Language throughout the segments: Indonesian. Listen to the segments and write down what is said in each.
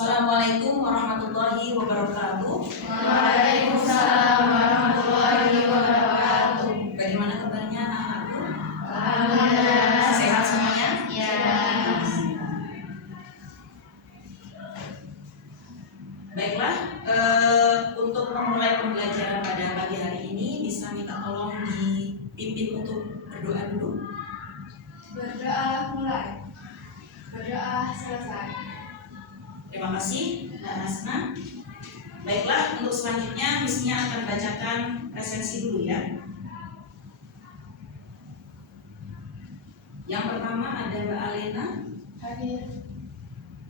Assalamualaikum warahmatullahi wabarakatuh. Waalaikumsalam warahmatullahi wabarakatuh. Bagaimana kabarnya anak-anakku? Alhamdulillah. Sehat semuanya? Ya. Baiklah, untuk memulai pembelajaran pada pagi hari ini bisa minta tolong dipimpin untuk berdoa dulu. Berdoa mulai. Berdoa selesai. Terima kasih Mbak Hasna. Baiklah, untuk selanjutnya misinya akan bacakan presensi dulu ya. Yang pertama ada Mbak Alena, Hadir.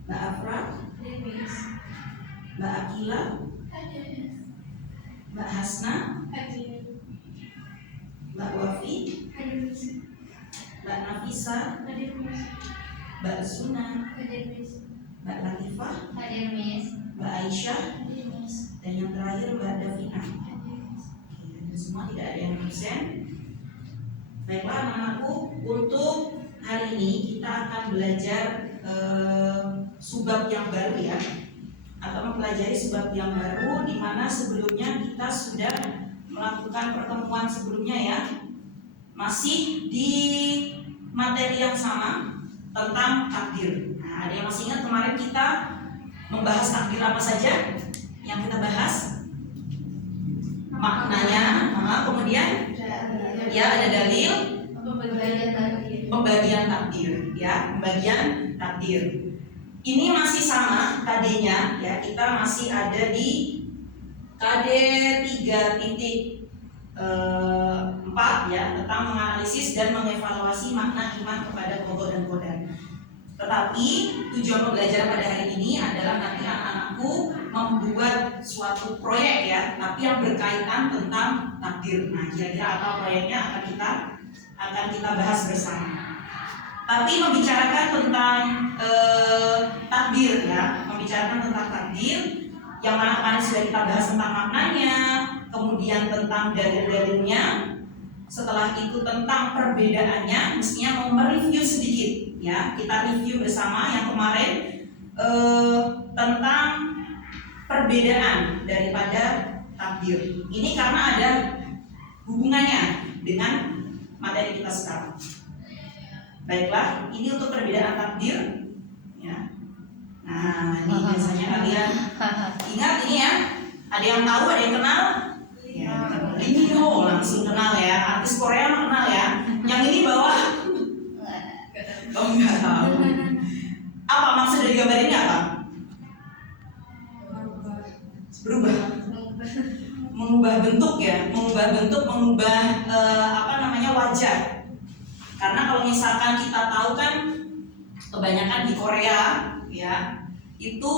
Mbak Afra, Hadir. Mbak Akila, Hadir. Mbak Hasna, Hadir. Mbak Wafi, Hadir. Mbak Nafisa, Hadir. Mbak Suna, Hadir. Mbak Latifah, Hadir, Miss. Mbak Aisyah, Hadir, Miss. dan yang terakhir Mbak Davina. Hadir. Oke, semua tidak ada yang absen. Baiklah anak-anakku, untuk hari ini kita akan belajar subbab yang baru ya, atau mempelajari subbab yang baru, di mana sebelumnya kita sudah melakukan pertemuan sebelumnya ya, masih di materi yang sama tentang takdir. Nah, ada yang masih ingat kemarin kita membahas takdir apa saja yang kita bahas? Maknanya, kemudian ya ada dalil, pembagian takdir ya, pembagian takdir. Ini masih sama KD-nya ya, kita masih ada di KD 3.4 ya, tentang menganalisis dan mengevaluasi makna iman kepada qadha dan qadar. Tetapi tujuan pembelajaran pada hari ini adalah nanti anak-anakku membuat suatu proyek ya, tapi yang berkaitan tentang takdir. Nah, kira-kira apa proyeknya akan kita bahas bersama. Tapi membicarakan tentang takdir ya, membicarakan tentang takdir yang mana kemarin sudah kita bahas tentang maknanya, kemudian tentang dalil-dalilnya. Setelah itu tentang perbedaannya, mestinya mau mereview sedikit ya. Kita review bersama yang kemarin tentang perbedaan daripada takdir. Ini karena ada hubungannya dengan materi kita sekarang. Baiklah, ini untuk perbedaan takdir ya. Nah, ini biasanya kalian ingat ini ya. Ada yang tahu, ada yang kenal? Ya, ini langsung kenal ya. Artis Korea mah kenal ya. Yang ini bawah? Oh enggak tahu. Apa maksud dari gambar ini apa? Berubah. Mengubah bentuk ya, mengubah wajah. Karena kalau misalkan kita tahu kan kebanyakan di Korea ya, itu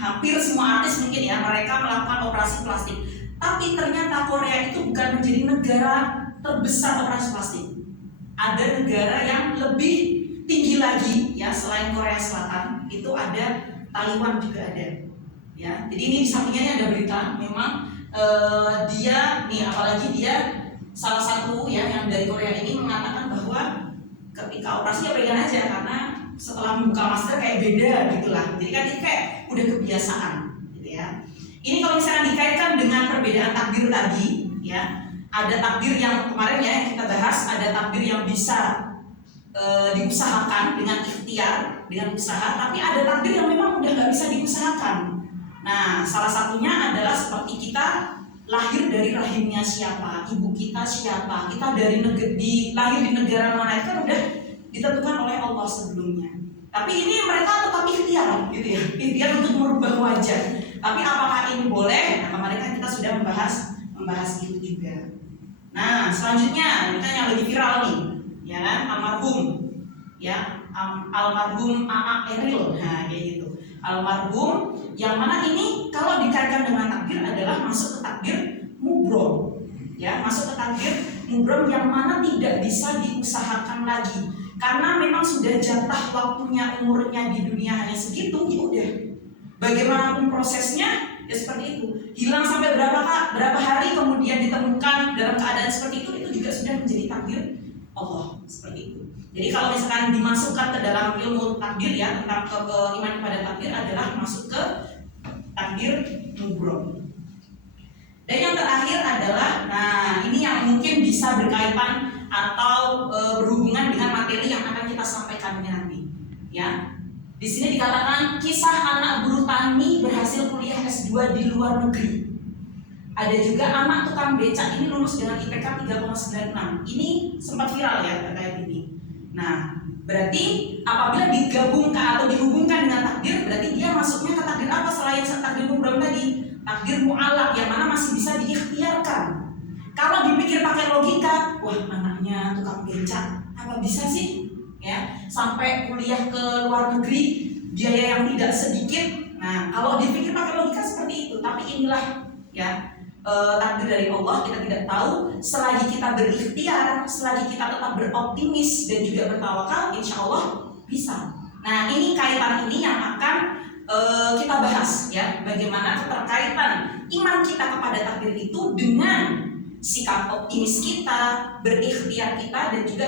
hampir semua artis mungkin ya, mereka melakukan operasi plastik. Tapi ternyata Korea itu bukan menjadi negara terbesar operasi plastik. Ada negara yang lebih tinggi lagi ya, selain Korea Selatan, itu ada Taiwan juga ada. Ya, jadi ini di sampingnya ada berita, memang dia nih, apalagi dia salah satu ya yang dari Korea ini mengatakan bahwa ketika operasi ya pegang aja, karena setelah membuka masker kayak beda gitulah. Jadi kan ini kayak udah kebiasaan gitu ya. Ini kalau misalnya dikaitkan dengan perbedaan takdir tadi ya, ada takdir yang kemarin ya yang kita bahas, ada takdir yang bisa diusahakan dengan ikhtiar, dengan usaha, tapi ada takdir yang memang udah nggak bisa diusahakan. Nah, salah satunya adalah seperti kita lahir dari rahimnya siapa, ibu kita siapa, kita lahir di negara mana, itu kan udah ditentukan oleh Allah sebelumnya. Tapi ini mereka tetap ikhtiar gitu ya, ikhtiar untuk merubah wajah. Tapi apakah ini boleh? Nah, kemarin kan kita sudah membahas itu juga. Nah, selanjutnya kita yang lagi viral nih, ya kan, almarhum ya, almarhum Aa Eril. Nah, kayak gitu. Almarhum yang mana ini kalau dikaitkan dengan takdir adalah masuk ke takdir mubrom ya, masuk ke takdir mubrom yang mana tidak bisa diusahakan lagi, karena memang sudah jatah waktunya, umurnya di dunia hanya segitu, ya udah bagaimanapun prosesnya ya seperti itu. Hilang sampai berapa hari kemudian ditemukan dalam keadaan seperti itu juga sudah menjadi takdir Allah seperti seperti itu. Jadi kalau misalkan dimasukkan ke dalam ilmu takdir ya, tentang iman kepada takdir adalah masuk ke takdir mubrom. Dan yang terakhir adalah, nah ini yang mungkin bisa berkaitan atau berhubungan dengan materi yang akan kita sampaikan nanti. Ya, di sini dikatakan kisah anak buruh tani berhasil kuliah S2 di luar negeri. Ada juga anak tukang becak ini lulus dengan IPK 3,96. Ini sempat viral ya terkait ini. Nah, berarti apabila digabungkan atau dihubungkan dengan takdir, berarti dia masuknya ke takdir apa selain takdir mubrom tadi? Takdir mu'alaq yang mana masih bisa diikhtiarkan. Kalau dipikir pakai logika, wah anaknya tukang becak, apa bisa sih? Ya, sampai kuliah ke luar negeri, biaya yang tidak sedikit. Nah, kalau dipikir pakai logika seperti itu, tapi inilah ya takdir dari Allah, kita tidak tahu. Selagi kita berikhtiar, selagi kita tetap beroptimis dan juga bertawakal, insya Allah bisa. Nah, ini kaitan ini yang akan kita bahas ya, bagaimana keterkaitan iman kita kepada takdir itu dengan sikap optimis kita, berikhtiar kita, dan juga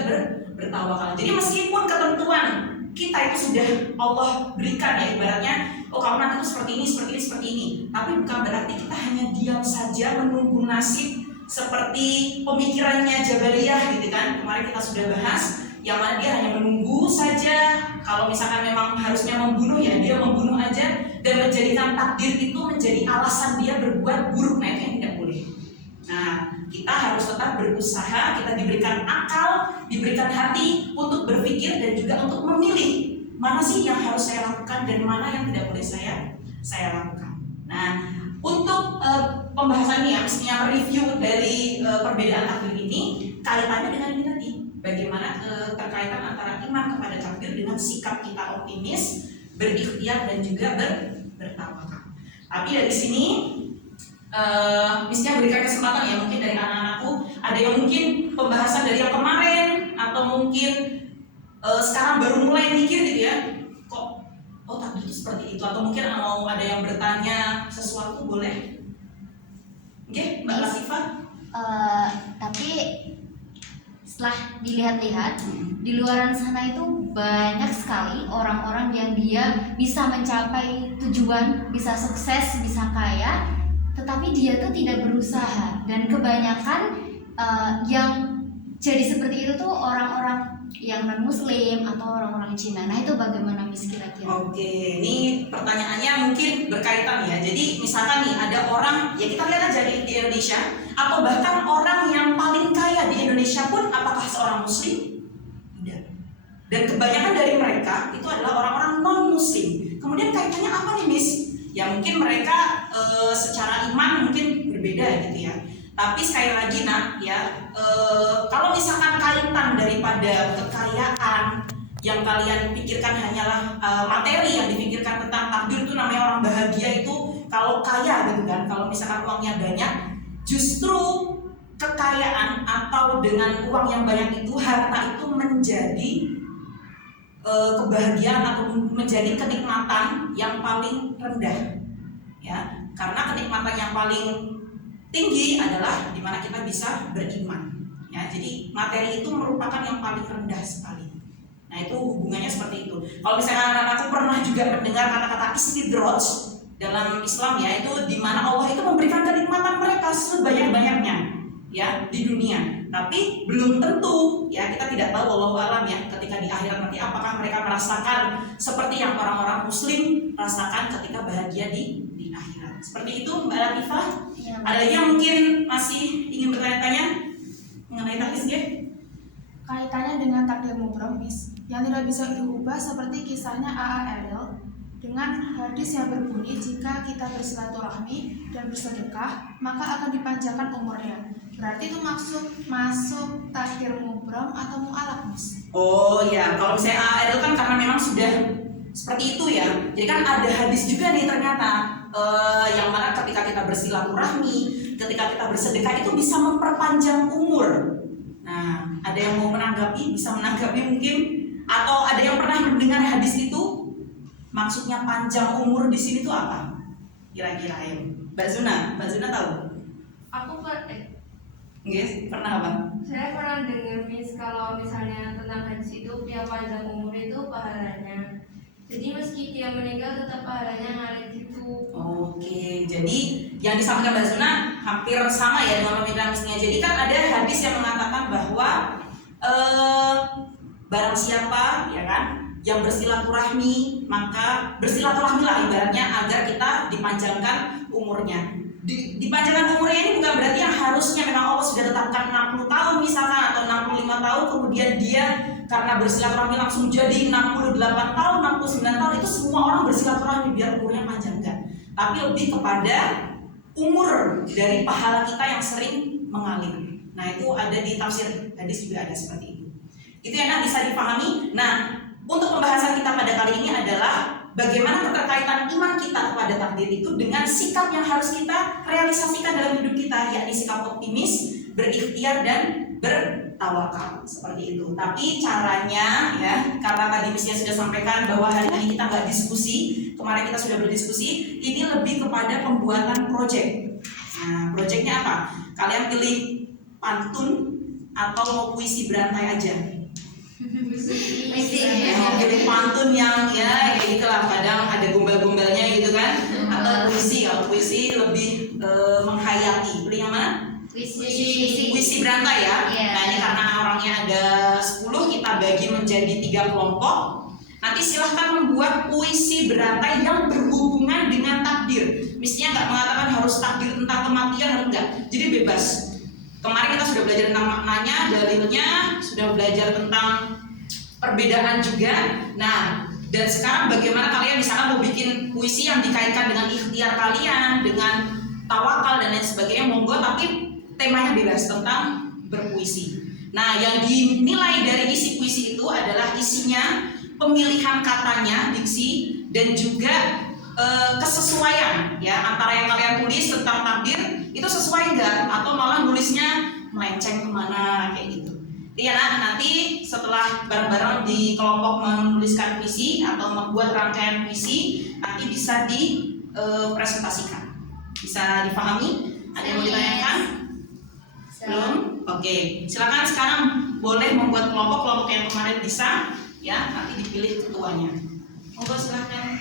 bertawakal. Jadi meskipun ketentuan kita itu sudah Allah berikan ya, ibaratnya oh kamu nanti itu seperti ini, tapi bukan berarti kita hanya diam saja menunggu nasib seperti pemikirannya Jabariyah gitu kan. Kemarin kita sudah bahas yang mana dia hanya menunggu saja. Kalau misalkan memang harusnya membunuh ya dia membunuh aja, dan menjadikan takdir itu menjadi alasan dia berbuat buruk. Nah itu yang tidak boleh. Nah kita harus tetap berusaha, kita diberikan akal, diberikan hati untuk berpikir dan juga untuk memilih mana sih yang harus saya lakukan dan mana yang tidak boleh saya lakukan. Nah untuk pembahasannya ya, mestinya review dari perbedaan takdir ini kaitannya dengan ini tadi. Bagaimana keterkaitan antara iman kepada takdir dengan sikap kita optimis, berikhtiar dan juga bertawakal. Tapi dari sini misalnya berikan kesempatan ya, mungkin dari anak-anakku ada yang mungkin pembahasan dari yang kemarin atau mungkin sekarang baru mulai mikir gitu ya, kok oh takdir itu seperti itu, atau mungkin mau ada yang bertanya sesuatu, boleh? Oke, Mbak Latifah. Tapi setelah dilihat-lihat di luaran sana itu banyak sekali orang-orang yang dia bisa mencapai tujuan, bisa sukses, bisa kaya, tetapi dia tuh tidak berusaha. Dan kebanyakan yang jadi seperti itu tuh orang-orang yang non muslim atau orang-orang Cina. Nah itu bagaimana Miss kira-kira? Oke, ini pertanyaannya mungkin berkaitan ya. Jadi misalkan nih ada orang, ya kita lihat aja di Indonesia, atau bahkan orang yang paling kaya di Indonesia pun apakah seorang muslim? Tidak. Dan kebanyakan dari mereka itu adalah orang-orang non muslim. Kemudian kaitannya apa nih Miss? Ya mungkin mereka secara iman mungkin berbeda gitu ya. Tapi sekali lagi nak ya, kalau misalkan kaitan daripada kekayaan yang kalian pikirkan hanyalah materi, yang dipikirkan tentang takdir itu namanya orang bahagia itu kalau kaya gitu kan, kalau misalkan uangnya banyak, justru kekayaan atau dengan uang yang banyak itu, harta itu menjadi kebahagiaan atau menjadi kenikmatan yang paling rendah ya, karena kenikmatan yang paling tinggi adalah dimana kita bisa beriman ya. Jadi materi itu merupakan yang paling rendah sekali. Nah itu hubungannya seperti itu. Kalau misalnya anak-anakku pernah juga mendengar kata-kata istidraj dalam Islam ya, itu dimana Allah itu memberikan kenikmatan mereka sebanyak-banyaknya ya di dunia. Tapi belum tentu ya, kita tidak tahu wallahu alam ya, ketika di akhirat nanti apakah mereka merasakan seperti yang orang-orang muslim rasakan ketika bahagia di akhirat. Seperti itu Mbak Latifah. Ya, Ada yang mungkin masih ingin bertanya-tanya mengenai takdir ya? Kaitannya dengan takdir mubrom, Miss, yang tidak bisa diubah seperti kisahnya A.A. Erel dengan hadis yang berbunyi jika kita bersilaturahmi dan bersedekah maka akan dipanjangkan umurnya. Berarti itu masuk takdir mubrom atau mu'alaq, Miss? Oh ya, kalau misalnya A.A. Erel kan karena memang sudah seperti itu ya. Jadi kan ada hadis juga nih ternyata yang mana ketika kita bersilaturahmi, ketika kita bersedekah itu bisa memperpanjang umur. Nah, ada yang mau menanggapi, bisa menanggapi mungkin, atau ada yang pernah mendengar hadis itu? Maksudnya panjang umur di sini tuh apa? Kira-kira ya, Mbak Zuna tahu? Aku Guys, pernah apa? Saya pernah dengar Miss kalau misalnya tentang haji itu dia panjang umur itu pahalanya. Jadi meski dia meninggal tetap pahalanya ngalir gitu. Oke, jadi yang disampaikan Mbak Zuna hampir sama ya dengan pemikiran Miss-nya. Jadi kan ada hadis yang mengatakan bahwa barang siapa ya kan yang bersilaturahmi, maka bersilaturahmi lah ibaratnya agar kita dipanjangkan umurnya. Dipanjangkan umurnya ini bukan berarti yang harusnya memang Allah sudah tetapkan 60 tahun misalkan atau 65 tahun kemudian dia karena bersilaturahmi langsung jadi 68 tahun, 69 tahun. Itu semua orang bersilaturahmi biar umurnya panjang, enggak. Tapi lebih kepada umur dari pahala kita yang sering mengalir. Nah, itu ada di tafsir hadis juga ada seperti itu. Itu yang bisa dipahami. Nah, untuk pembahasan kita pada kali ini adalah bagaimana keterkaitan iman kita kepada takdir itu dengan sikap yang harus kita realisasikan dalam hidup kita, yakni sikap optimis, berikhtiar dan bertawakal seperti itu. Tapi caranya ya, karena tadi Miss sudah sampaikan bahwa hari ini kita nggak diskusi, kemarin kita sudah berdiskusi, ini lebih kepada pembuatan project. Nah, projectnya apa? Kalian pilih pantun atau mau puisi berantai aja? Mau pilih pantun yang ya kayak gitulah, kadang ada gombal-gombalnya gitu kan, atau puisi. Kalau puisi lebih menghayati. Pilih yang mana? Puisi berantai ya. Yeah. Nah, ini karena orangnya ada 10, kita bagi menjadi 3 kelompok. Nanti silahkan membuat puisi berantai yang berhubungan dengan takdir. Misalnya nggak mengatakan harus takdir tentang kematian atau enggak. Jadi bebas. Kemarin kita sudah belajar tentang maknanya, dalilnya, sudah belajar tentang perbedaan juga. Nah, dan sekarang bagaimana kalian misalkan mau bikin puisi yang dikaitkan dengan ikhtiar kalian, dengan tawakal dan lain sebagainya, monggo, tapi temanya bebas tentang berpuisi. Nah, yang dinilai dari isi puisi itu adalah isinya, pemilihan katanya, diksi, dan juga kesesuaian ya antara yang kalian tulis tentang takdir itu sesuai enggak, atau malah nulisnya melenceng kemana kayak gitu. Iya, nanti setelah bareng-bareng di kelompok menuliskan puisi atau membuat rangkaian puisi, nanti bisa dipresentasikan, bisa dipahami. Ada yang mau ditanyakan? Belum? Oke, silakan sekarang boleh membuat kelompok yang kemarin bisa ya, nanti dipilih ketuanya. Monggo silakan.